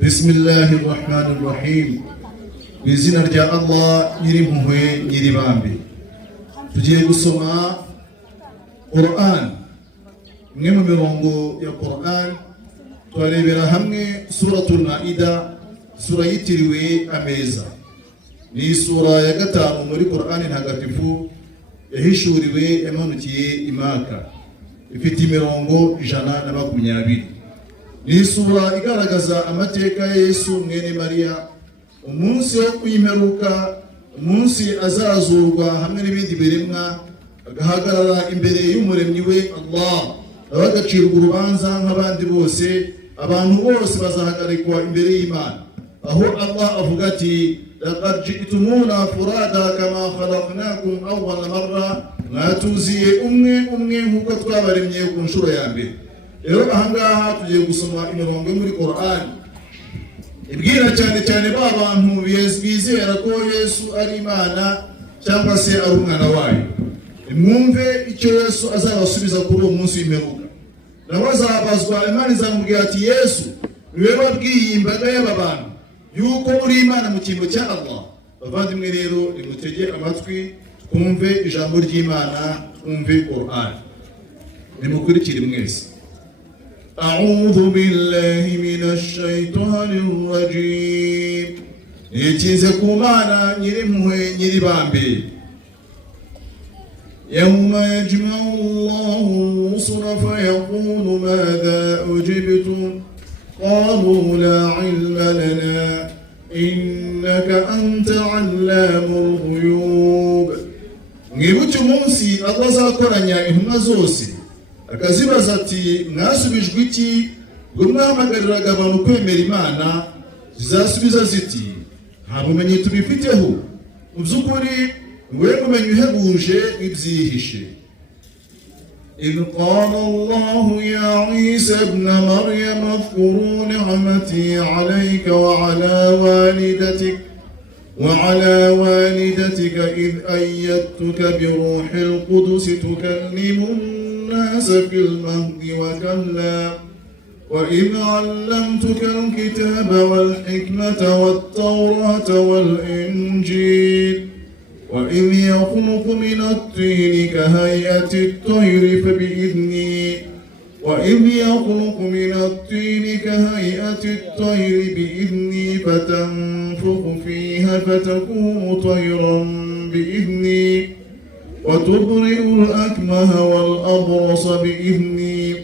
Bismillahirrahmanirrahim. Bizina rya Allah nyirimpuhwe nyiribambe. Tugiye gusoma Quran. Imwe mu mirongo ya Quran twarebera hamwe suratul Maida, sura yitiriwe ameza. Ni sura ya gatanu muri Quran ntagatifu yahishuriwe yamanukiye imaka. Ifite imirongo 120. Ni sura igaragaza amateka ya Yesu mwene Maria, umunsi wo kwimperuka, umunsi azazurwa hamwe n'ibindi biremwa, agahagarara imbere y'umuremyi we Allah, abagacirwa urubanza nk'abandi bose. Abantu bose bazahagarikwa imbere y'Imana, aho Allah avuga ati laqad ji'tumuna furada kama khalaqnakum awwala marra, mwatuziye umwe nk'uko twabaremye ku nshuro ya mbere. Rero ahangaha tugiye gusoma imirongo muri Quran ibwira cyane ba bantu bizera ko Yesu ari Imana cyangwa se ari umwana wayo. Mwumve icyo Yesu azabasubiza kuri uwo munsi w'imperuka. Nawe azabazwa, Imana izamubwira ati Yesu niwe wabwiye imbaga y'aba bantu yuko uri Imana mu cyimbo cya Allah. Bavandimwe rero nimutege amatwi twumve ijambo ry'Imana, twumve Quran. Nimukurikire mwese. أعوذ بالله من الشيطان الرجيم. Nikize kumana nyirimpuhwe nyiribambe. يوم يجمع الله الرسل فيقول ماذا أجبتم قالوا لا علم لنا إنك أنت علام الغيوب. Mwibuke umunsi Allah azakoranya intumwa zose akazibaza ati mwasubijwe iki ngo mwahamagariraga abantu kwemera Imana? Zizasubiza ziti nta bumenyi tubifiteho, mu by'ukuri mwe mumenyi uhebuje ibyihishe. إذ قال الله يا عيسى ابن مريم اذكر نعمتي عليك وعلى والدتك إذ أيدتك بروح القدس تكلم الناس في المهد وكهلا وإذ علمتك الكتاب والحكمة والتوراة والإنجيل وإذ يخلق من الطين كهيئة الطير بإذني فتنفخ فيها فتكون طيرا بإذني وتبرئ الأكمه والأبرص بإذني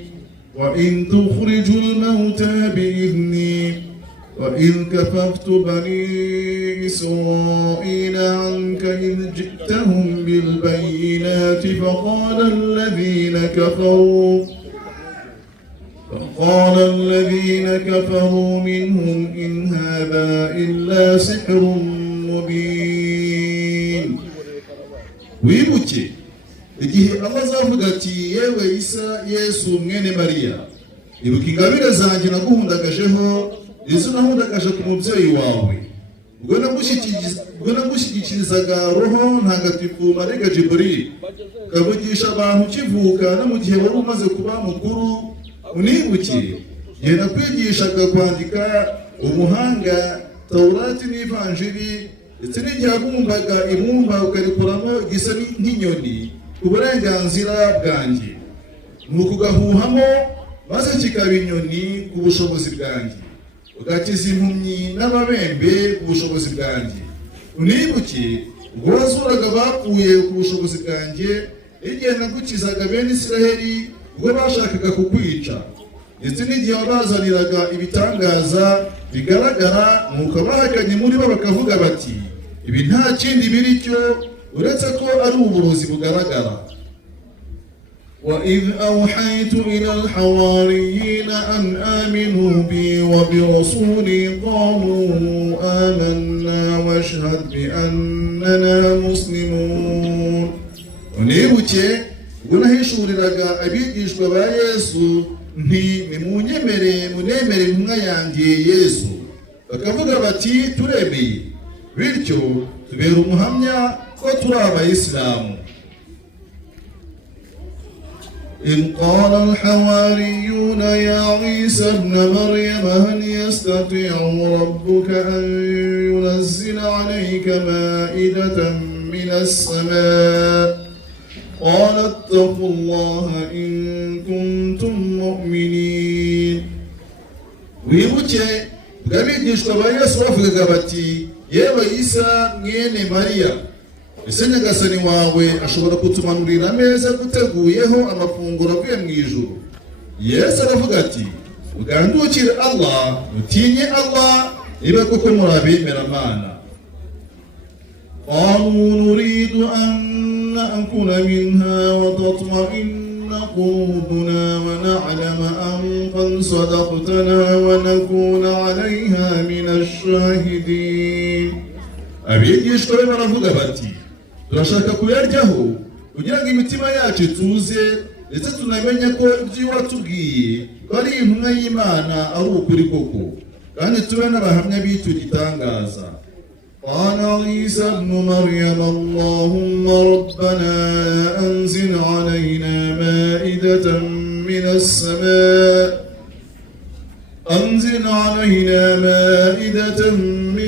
وإن تخرج الموتى بإذني وإذ كففت بني إسرائيل عنك إذ جئتهم بالبينات فقال الذين كفروا منهم إن هذا إلا سحر مبين. Wibuke igihe Allah azavuga ati yewe Isa Yesu mwene Maria, ibuka ingabire zanjye naguhundagajeho, izo nahundagaje ku mubyeyi wawe ubwo nagushyikirizaga roho ntagatifu marayika Jibril kavugisha abantu ukivuka no mu gihe wari umaze kuba mukuru. Unibuke igihe nakwigishaga kwandika umuhanga Taurati n'Ivanjiri, ndetse n'igihe wabumbaga ibumba ukarikuramo igisa nk'inyoni ku burenganzira bwanjye, nuko ugahuhamo maze kikaba inyoni ku bushobozi bwanjye, ugakiza impumyi n'ababembe ku bushobozi bwanjye. Unibuke ubwo wazuraga bapfuye ku bushobozi bwanjye, igihe nagukizaga bene Israheli ubwo bashakaga kukwica, ndetse n'igihe wabazaniraga ibitangaza bigaragara, nuko abahakanye muri bo bakavuga bati ibi nta kindi biri cyo uretse ko ari uburozi bugaragara. وإذ أوحيت إلى الحواريين أن آمنوا بي وبرسولي قالوا آمنا واشهد بأننا مسلمون. Unibuke ubwo nahishuriraga abigishwa ba Yesu nti nimunyemere munemere intumwa yanjye Yesu, bakavuga bati turemeye, bityo tubera umuhamya ko turi Abayisilamu. إذ قال الحواريون يا عيسى ابن مريم هل يستطيع ربك أن ينزل عليك مائدة من السماء قال اتقوا الله إن كنتم مؤمنين. wibuke bw'abigishwa ba Yesu bavugaga bati yewe Isa mwene Mariya, ese nyagasani wawe ashobora kutumanurira ameza guteguyeho amafunguro avuye mu ijuru? Yesu aravuga ati mugandukire Allah, mutinye Allah niba koko murabemera Mana. قالوا نريد أن نأكل منها وتطمئن قلوبنا ونعلم أن قد صدقتنا ونكون عليها من الشاهدين. abigishwa be baravuga bati turashaka kuyaryaho kugira ngo imitima yacu tuze ndetse tunamenye ko ibyo watubwiye ko ari intumwa y'Imana ari ukuri koko kandi tube n'abahamya b'icyo gitangaza. قال عيسى ابن مريم اللهم ربنا أنزل علينا مائدة من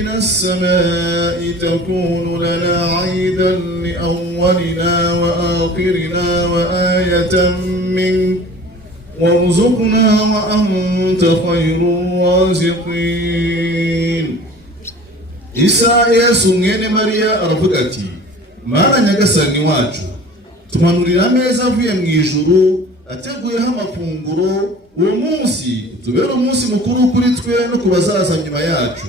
السماء تكون لنا عيدا لأولنا وآخرنا وآية منك وارزقنا وأنت خير الرازقين. Isa Yesu mwene Mariya aravuga ati Mana nyagasani wacu, tumanurira ameza avuye mu ijuru ateguyeho amafunguro, uwo munsi tubere umunsi mukuru kuri twe no kubazaza nyuma yacu.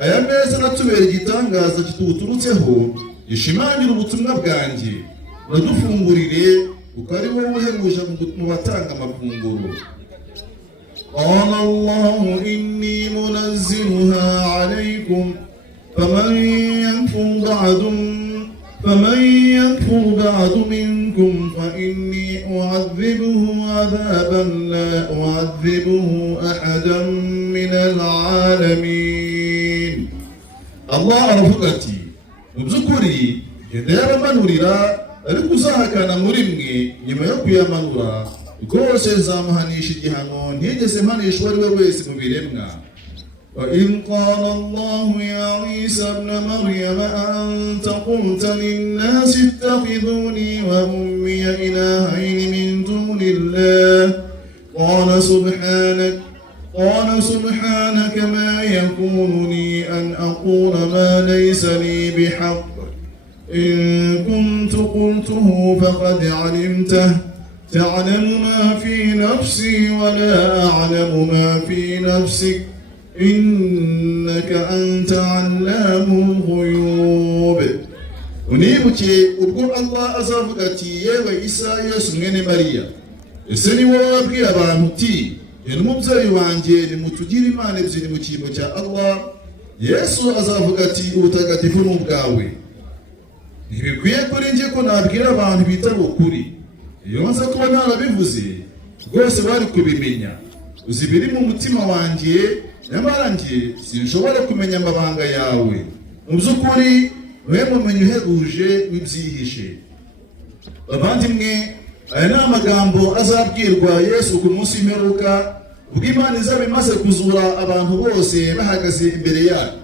Aya meza natubera igitangaza kituturutseho gishimangira ubutumwa bwanjye, nadufungurire kuko ari wowe uhebuje mu batanga amafunguro. قال الله إني منزلها عليكم فمن يكفر بعد منكم فإني أعذبه عذابا لا أعذبه أحدا من العالمين. الله aravuga ati mu by'ukuri yaramanurira ariko uzahakana muri mwe nyuma yo kuyamanura rwose nzamuhanisha igihano ntigeze mpanishwa ari we wese mu biremwa. وإذ قال الله يا عيسى ابن مريم أأنت قلت للناس اتخذوني وأمي إلهين من دون الله قال سبحانك ما يكون لي أن أقول ما ليس لي بحق إن كنت قلته فقد علمته تعلم ما في نفسي ولا أعلم ما في نفسك إنك أنت علام الغيوب. unibuke ubwo Allah azavuga ati yewe Isa Yesu mwene Mariya, ese ni wowe wabwiye abantu uti n'umubyeyi wanjye nimutugire imana ebyiri mu cyimbo cya Allah? Yesu azavuga ati ubutagatifu ni ubwawe. Ntibikwiye kuri njye ko nabwira abantu bitaba ukuri. Iyo nza kuba narabivuze rwose bari kubimenya. Uzi biri mu mutima wanjye, nyamara njye sinshobora kumenya amabanga yawe. Mu by'ukuri we mumenye uhebuje w'ibyihishe. Abandimwe, aya ni amagambo azabwirwa Yesu ku munsi w'imperuka, ubwo Imana izaba imaze kuzura abantu bose bahagaze imbere yayo.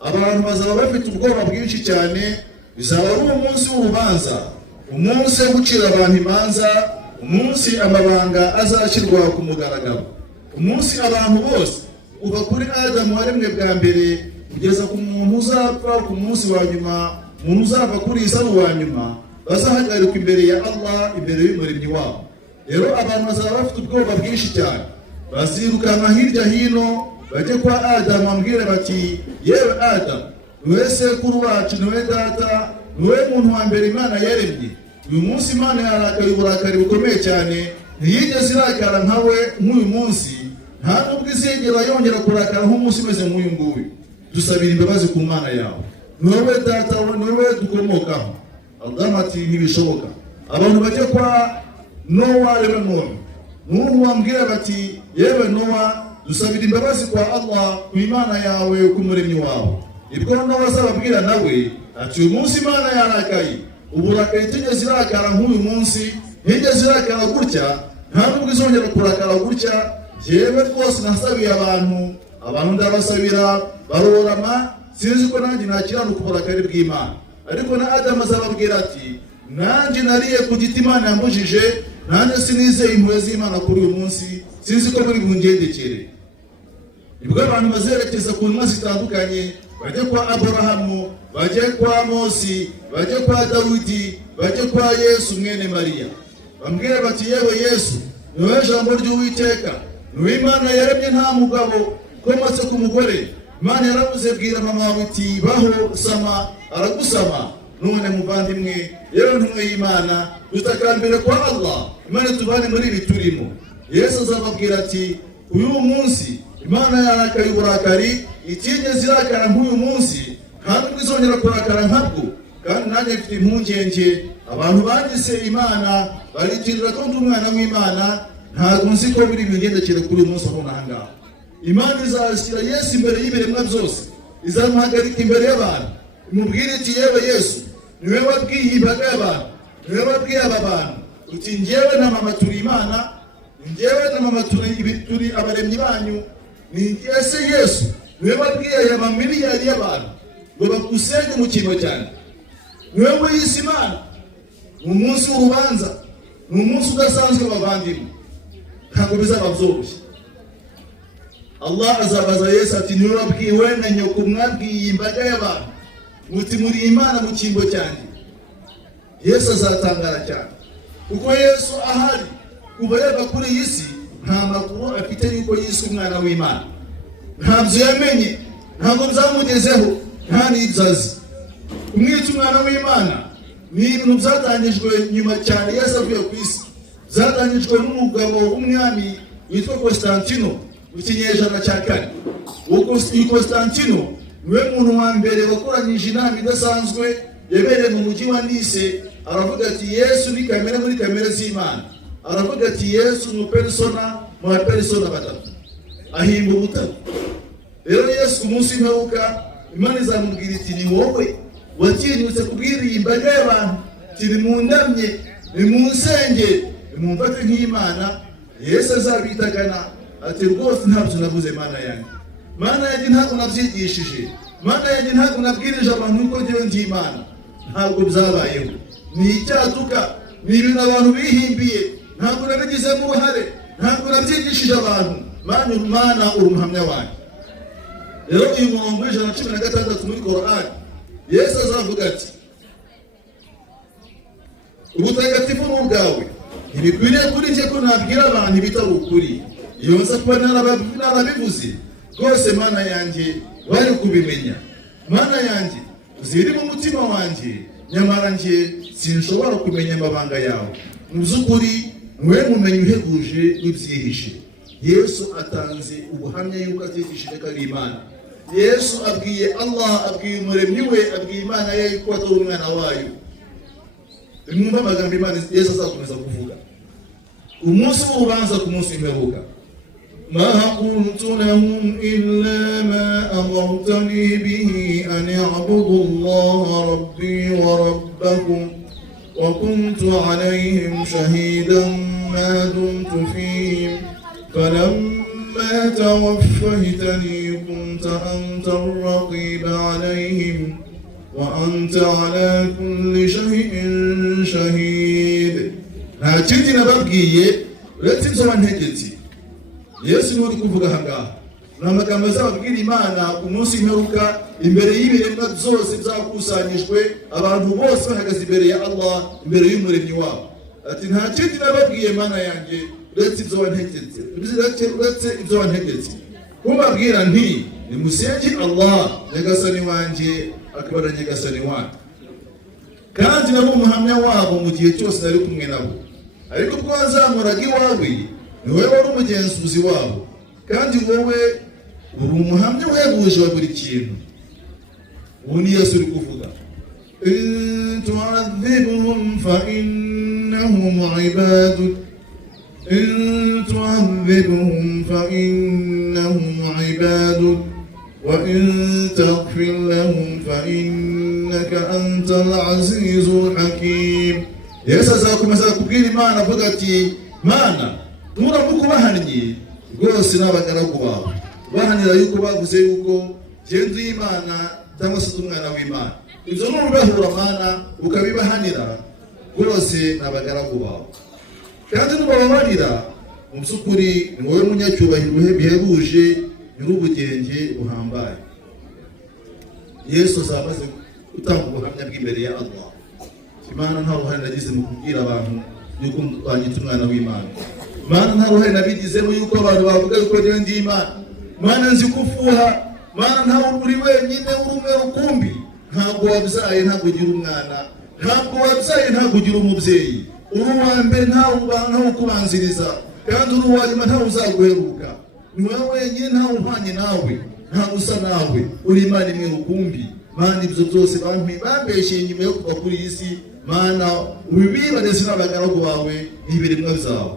Abantu bazaba bafite ubwoba bwinshi cyane, bizaba ari umunsi w'urubanza, umunsi wo gucira abantu imanza, umunsi amabanga azashyirwa ku mugaragaro, umunsi abantu bose uva kuri Adamu waremwe bwa mbere kugeza ku muntu uzapfa ku munsi wa nyuma, umuntu uzava kuri Isa wa nyuma, bazahagarikwa imbere ya Allah, imbere y'umuremyi wabo. Rero abantu bazaba bafite ubwoba bwinshi cyane, bazirukanka hirya hino bajye kwa Adamu bamubwire bati yewe Adamu, niwe sekuru wacu, niwe data, niwe muntu wa mbere Imana yaremye. Uyu munsi Imana yarakaye uburakari bukomeye cyane, ntiyigeze irakara nkawe nk'uyu munsi, nta nubwo izigera yongera kurakara nk'umunsi umeze nk'uyu nguyu. Dusabira imbabazi ku Mana yawe, niwe data, niwe dukomokaho. Allah ati ntibishoboka. Abantu bajye kwa Nowa rero none Nuhu wambwira bati yewe Nowa, dusabira imbabazi kwa Allah, ku Imana yawe, ku muremyi wawe. Ibwo Nowa azababwira nawe ati uyu munsi Imana yarakaye, uburakari tugeze irakara nk'uyu munsi, higeze irakara gutya nta nubwo izongera kurakara gutya. Jewe rwose nasabiye abantu ndabasabira barorama, sinzi ko nanjye nakiranuka uburakari bw'Imana. Ariko na Adamu azababwira ati nanjye nariye ku giti Imana yambujije, nanjye sinizeye impuhwe z'Imana kuri uyu munsi, sinzi ko muri bungendekere. Nibwo abantu bazerekeza ku ntumwa zitandukanye, bajye kwa Aburahamu, bajye kwa Mose, bajye kwa Dawidi, bajye kwa Yesu mwene Mariya, bambwira bati yewe Yesu, niwe jambo ry'Uwiteka, niwe Imana yaremye nta mugabo ukomotse ku mugore. Imana yaravuze bwira mama wawe iti baho sama, aragusama. None muvandimwe, yewe ntumwe y'Imana, dutakambire kwa Allah, Imana tubane muri ibi turimo. Yesu azababwira ati uyu munsi Imana yarakaye uburakari, itigeze irakara nk'uyu munsi, kandi izongera kurakara nkabwo. Kandi nanjye mfite impungenge, abantu bagise Imana baritirira ko ndi umwana w'Imana, ntabwo nzi ko biri bigendekere kuri uyu munsi aho nangaha. Imana izashyira Yesu imbere y'ibiremwa byose, izamuhagarika imbere y'abantu, imubwire iti yewe Yesu, niwe wabwiye imbaga y'abantu, niwe wabwiye aba bantu uti njyewe na mama turi Imana, njyewe na mama turi abaremyi banyu. Ni ese Yesu niwe wabwiye aya mamiliyari y'abantu ngo bagusenge mu cyimbo cyane, niwe wiyise Imana. Mu munsi w'urubanza, ni umunsi udasanzwe bavandimwe, ntabwo bizaba byoroshye. Allah azabaza Yesu ati niwe wabwiwe na nyoko mwabwiye imbaga y'abantu muti muri Imana mu cyimbo cyanjye. Yesu azatangara cyane kuko Yesu ahari kuva yava kuri iyi si, nta makuru afite yuko yiswe umwana w'Imana, ntabyo yamenye, ntabwo byamugezeho, nta n'ibyazi. Kumwita umwana w'Imana ni ibintu byatangijwe nyuma cyane Yesu avuye ku isi. Byatangijwe n'umugabo w'umwami witwa Constantino mu kinyejana cya kane. Uwo Constantino niwe muntu wa mbere wakoranyije inama idasanzwe yabereye mu mujyi wa Nice. Aravuga ati Yesu ni kamere muri kamere z'Imana. Aravuga ati Yesu mu persona batatu, ahimba ubutatu. Rero Yesu ku munsi w'imperuka Imana izamubwira iti ni wowe watinyutse kubwira iyi mbaga y'abantu ati nimundamye, nimunsenge, nimumfate nk'Imana. Yesu azabitagana ati rwose ntabyo navuze Mana yanjye, Mana yanjye ntabwo nabyigishije, Mana yanjye ntabwo nabwirije abantu ko njyewe ndi Imana. Ntabwo byabayeho, ni icyaduka, ni ibintu abantu bihimbiye, ntabwo nabigizemo uruhare, ntabwo nabyigishije abantu. Mana uri umuhamya wanjye. Rero uyu murongo w'ijana na 16 muri Korani, Yesu azavuga ati ubutagatifu ni ubwawe, ntibikwiriye kuri njye ko nabwira abantu ibitari ukuri. Iyo nza kuba narabivuze rwose Mana yanjye wari kubimenya. Mana yanjye uziri mu mutima wanjye, nyamara njye sinshobora kumenya amabanga yawe. Mu by'ukuri niwe mumenyi uhebuje n'ibyihishe. Yesu atanze ubuhamya yuko atigishije ko ari Imana. Yesu abwiye Allah, abwiye umuremyi we, abwiye Imana ye yuko atari umwana wayo. Nimwumva amagambo Imana Yesu azakomeza kuvuga umunsi w'urubanza, ku munsi w'imperuka. ما قلت لهم إلا ما أمرتني به أن اعبدوا الله ربي وربكم وكنت عليهم شهيدا ما دمت فيهم فلما توفيتني كنت أنت الرقيب عليهم وأنت على كل شيء شهيد. نتيجة نبغيه uretse inzoba ntegetse. Yesu niwe uri kuvuga ahangaha, ni amagambo azababwira Imana ku munsi w'imperuka imbere y'ibiremwa byose byakusanyijwe, abantu bose bahagaze imbere ya Allah, imbere y'umuremyi wabo. Ati nta kindi nababwiye Mana yanjye uretse inzoba ntegetse, uretse inzoba ntegetse. Kubabwira nti nimusenge Allah nyagasani wanjye akabara nyagasani wanjye, kandi nabo umuhamya wabo mu gihe cyose nari kumwe nabo. Ariko ubwo wazamuraga iwawe, niwe wari umugenzuzi wabo, kandi wowe uri umuhamya uhebuje wa buri kintu. Ubu ni Yesu uri kuvuga. In tu'adhibhum fa innahum ibaduk, in tu'adhibhum fa innahum ibaduk, wa in taghfir lahum fa innaka antal azizul hakim. Yesu azakomeza kubwira Imana avuga ati Mana nuramuka ubahannye rwose n'abagaragu bawe bahanira yuko bavuze yuko genda Imana cyangwa se umwana w'Imana, ibyo n'ubahura Mana ukabibahanira rwose n'abagaragu bawe, kandi nubababarira mu by'ukuri ni wowe munyacyubahiro bihebuje nyir'ubugenge buhambaye. Yesu azamaze gutanga ubuhamya bw'imbere ya Allah. Imana nta ruhare nagize mu kubwira abantu yuko twanyita umwana w'Imana. Imana nta ruhare nabigizemo yuko abantu bavuga yuko ndiwe ndi Imana. Imana nzi kufuha. Imana ntawe uri wenyine urumwe rukumbi. Ntabwo wabyaye ntabwo ugira umwana. Ntabwo wabyaye ntabwo ugira umubyeyi. Uri uwa mbere ntawe ukubanziriza. Kandi uri uwa nyuma ntawe uzaguheruka. Ni wowe wenyine ntawe uhwanye nawe. Ntawe usa nawe. Uri Imana imwe rukumbi. Mana ibyo byose bambeshye inyuma yo kuva kuri iyi si, Mana ubibareze n'abagaragu bawe n'ibiremwa byawe.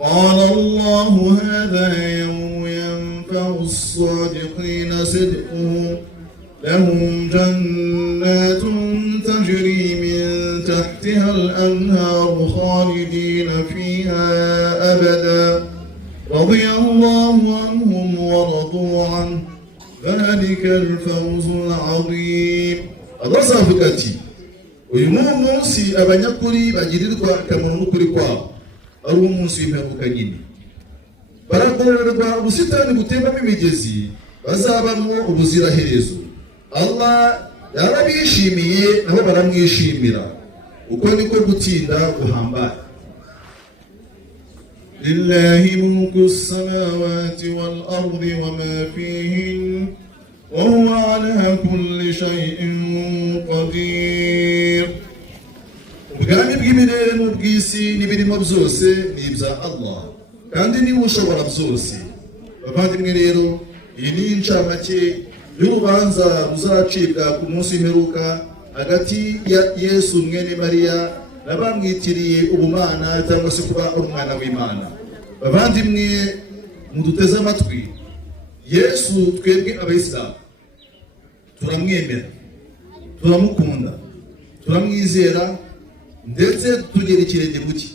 Qala Allahu hadha yawmu yanfa'u as-sadiqina sidquhum lahum jannatun tajri min tahtiha al-anharu khalidina fiha abada radiyallahu anhum wa radu anhu ذلك الفوز العظيم. Allah avuga ati uyu munsi abanyakuri bagirirwa akamaro n'ukuri kwabo ari umunsi w'imperuka nyine. Baragororerwa ubusitani butembamo imigezi bazabamo ubuziraherezo. Allah yarabishimiye nabo baramwishimira. Uko niko gutsinda guhambaye. لله ملك السماوات والأرض وما فيهن وهو على كل شيء قدير. ubwami bw'ibirere n'ubw'isi n'ibirimo byose ni ibya Allah kandi niwe ushobora byose. Bavandimwe rero, iyi ni incamake y'urubanza ruzacibwa ku munsi w'imperuka hagati ya Yesu mwene Mariya n'abamwitiriye ubumana cyangwa se kuba umwana w'Imana. Bavandimwe muduteze amatwi, Yesu twebwe abayisilamu turamwemera, turamukunda, turamwizera ndetse tugera ikirenge muke.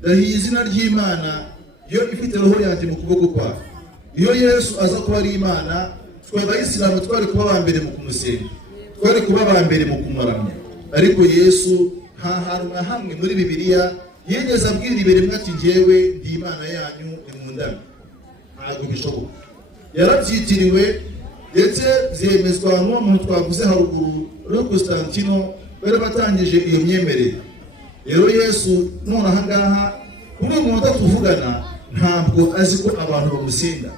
Ndahiye izina ry'Imana yo ifite roho yanjye mu kuboko kwayo. Iyo Yesu aza kuba ari Imana, twe abayisilamu twari kuba ba mbere mu kumusenga, twari kuba ba mbere mu kumuramya. Ariko Yesu nta hantu na hamwe muri Bibiliya yigeze abwira ibiremwa ati njyewe ndi Imana yanyu nimundame. Ntabwo bishoboka. Yarabyitiriwe ndetse byemezwa n'uwo muntu twavuze haruguru rero Constantino bari batangije iyo myemerere. Rero Yesu none aha ngaha kuri uyu munota tuvugana ntabwo azi ko abantu bamusenga,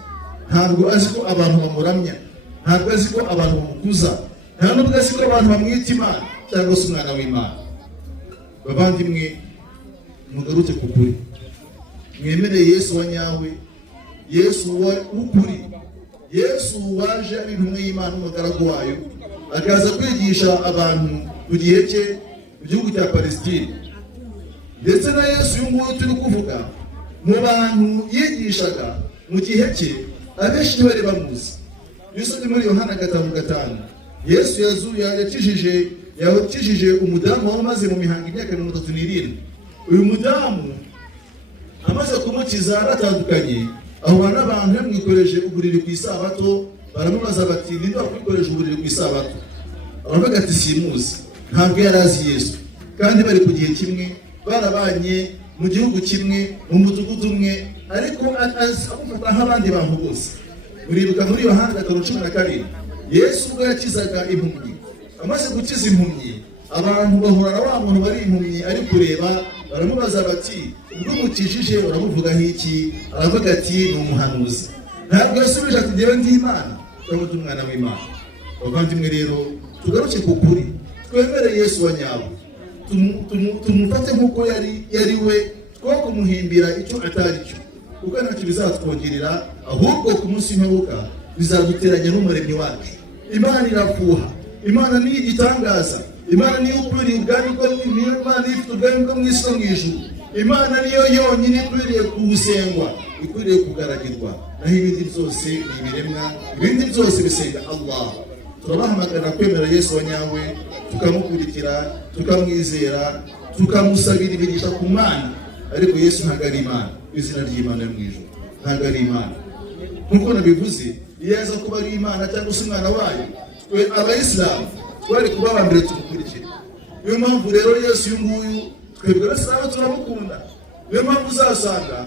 ntabwo azi ko abantu bamuramya, ntabwo azi ko abantu bamukuza, nta nubwo azi ko abantu bamwita Imana cyangwa se umwana w'Imana. Bavandimwe mugaruke ku kuri, mwemereye Yesu wa nyawe, Yesu w'ukuri, Yesu waje ari intumwa y'Imana n'umugaragu wayo, akaza kwigisha abantu mu gihe cye mu gihugu cya Palestine. Ndetse na Yesu uyu nguyu turi kuvuga mu bantu yigishaga mu gihe cye abenshi ntibari bamuzi. Yesu ni muri Yohana 5:5 Yesu yakijije umudamu wari umaze mu mihango imyaka 37. Uyu mudamu amaze kumukiza aratandukanye, aho n'abantu bamwikoreje uburiri ku isabato, baramubaza bati ninde wakwikoreje uburiri ku isabato? Aravuga ati simuzi. Ntabwo yari azi Yesu, kandi bari ku gihe kimwe, barabanye mu gihugu kimwe, mu mudugudu umwe, ariko amufata nk'abandi bantu bose. Uribuka muri Yohana 10:12 Yesu ubwo yakizaga impumyi. Amaze gukiza impumyi, abantu bahura na wa muntu bari impumyi ari kureba, baramubaza bati ubwo mukijije uramuvugaho iki? Aravuga ati ni umuhanuzi. Ntabwo yasubije ati njyewe ndi Imana cyangwa ndi umwana w'Imana. Bavandimwe rero tugaruke ku kuri, twemere Yesu wa nyawe, tumufate nk'uko yari we, two kumuhimbira icyo atari cyo, kuko ntacyo bizatwongerera, ahubwo ku munsi w'imperuka bizaduteranya n'umuremyi wacu. Imana irafuha, Imana niyo igitangaza, Imana niyo ukwiriye ubwami bwo Imana ifite ubwami bwo mu isi no mu ijuru. Imana niyo yonyine ikwiriye gusengwa, ikwiriye kugaragirwa, naho ibindi byose ni ibiremwa, ibindi byose bisenga Allah. Turabahamagara kwemera Yesu wa nyawe, tukamukurikira, tukamwizera, tukamusabira imigisha ku Mana, ariko Yesu ntabwo ari Imana. Izina ry'Imana yo mu ijuru ntabwo ari Imana. Nkuko nabivuze, iyo aza kuba ari Imana cyangwa se umwana wayo, twe abayisilamu twari kuba abambere tumukurikira. Niyo mpamvu rero Yesu uyu nguyu twebwe abasilamu turamukunda. Niyo mpamvu uzasanga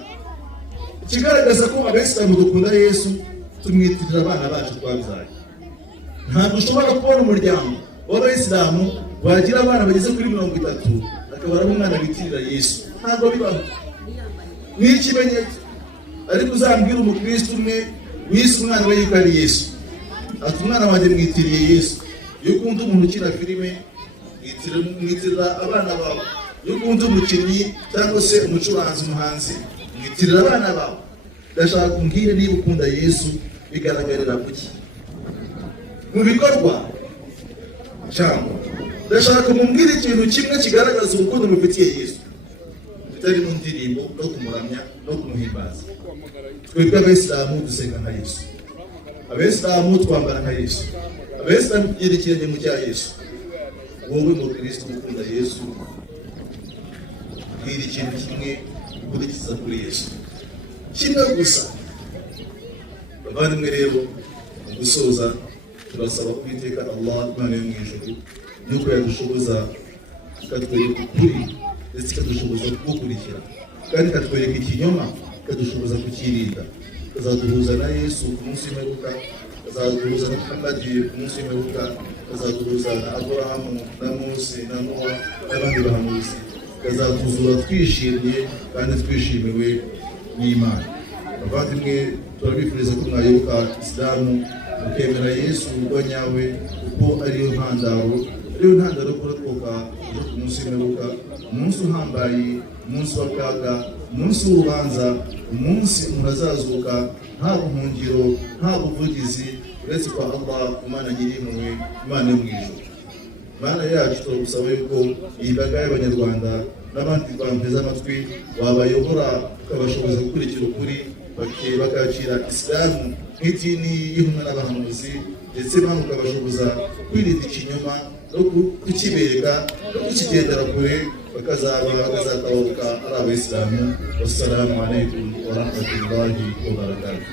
ikigaragaza ko abayisilamu dukunda Yesu, tumwitirira abana bacu twabyaye. Ntabwo ushobora kubona umuryango w'abayisilamu wagira abana bageze kuri 30 akaba ari umwana bitirira Yesu. Ntabwo bibaho. Ni ikimenyetso. Ariko uzambwira umukristo umwe wise umwana we yuko ari Yesu, ati umwana wanjye mwitiriye Yesu. Iyo ukunda umuntu ukina filime, mwitirira abana bawe. Iyo ukunda umukinnyi cyangwa se umucuranzi, umuhanzi, mwitirira abana bawe. Ndashaka kumbwira niba ukunda Yesu bigaragarira kuki? Mu bikorwa cyangwa ndashaka kumbwira ikintu kimwe kigaragaza urukundo mufitiye Yesu, bitari mu ndirimbo no kumuramya no kumuhimbaza. Twebwe abayisilamu dusenga nka Yesu, abayisilamu twambara nka Yesu, abayisilamu tugira ikirenge mu cya Yesu. Wowe mu Kristo ukunda Yesu, bwira ikintu kimwe ukurikiza kuri Yesu, kimwe gusa. Bavandimwe rero, mu gusoza turasaba Uwiteka Allah Imana yo mu ijuru nuko yadushoboza ikatwereka ukuri ndetse ikadushoboza kugukurikira, kandi ikatwereka ikinyoma ikadushoboza kukirinda. Ikazaduhuza na Yesu ku munsi w'imperuka, ikazaduhuza na Muhammad ku munsi w'imperuka, ikazaduhuza na Aburahamu na Mose na Nowa n'abandi bahanuzi, ikazatuzura twishimye kandi twishimiwe n'Imana. Abavandimwe, turabifuriza ko mwayoboka Isilamu mukemera Yesu wa nyawe, kuko ariyo ntandaro yo kurokoka ku munsi w'imperuka, umunsi uhambaye, umunsi w'akaga, umunsi w'urubanza, umunsi umuntu azazuka nta buhungiro, nta buvugizi uretse kwa Allah, Imana nyir'impuhwe, Imana yo mu ijuru. Mana yacu, turagusaba yuko iyi mbaga y'Abanyarwanda n'abandi banteze amatwi wabayobora, ukabashoboza gukurikira ukuri, bakakira Isilamu nk'idini y'intumwa n'abahanuzi, ndetse Mana ukabashoboza kwirinda ikinyoma no kukibereka no kukigendera kure, bakazatabaruka ari Abayisilamu. Wassalamu alaikum wa rahmatullahi wa barakatuh.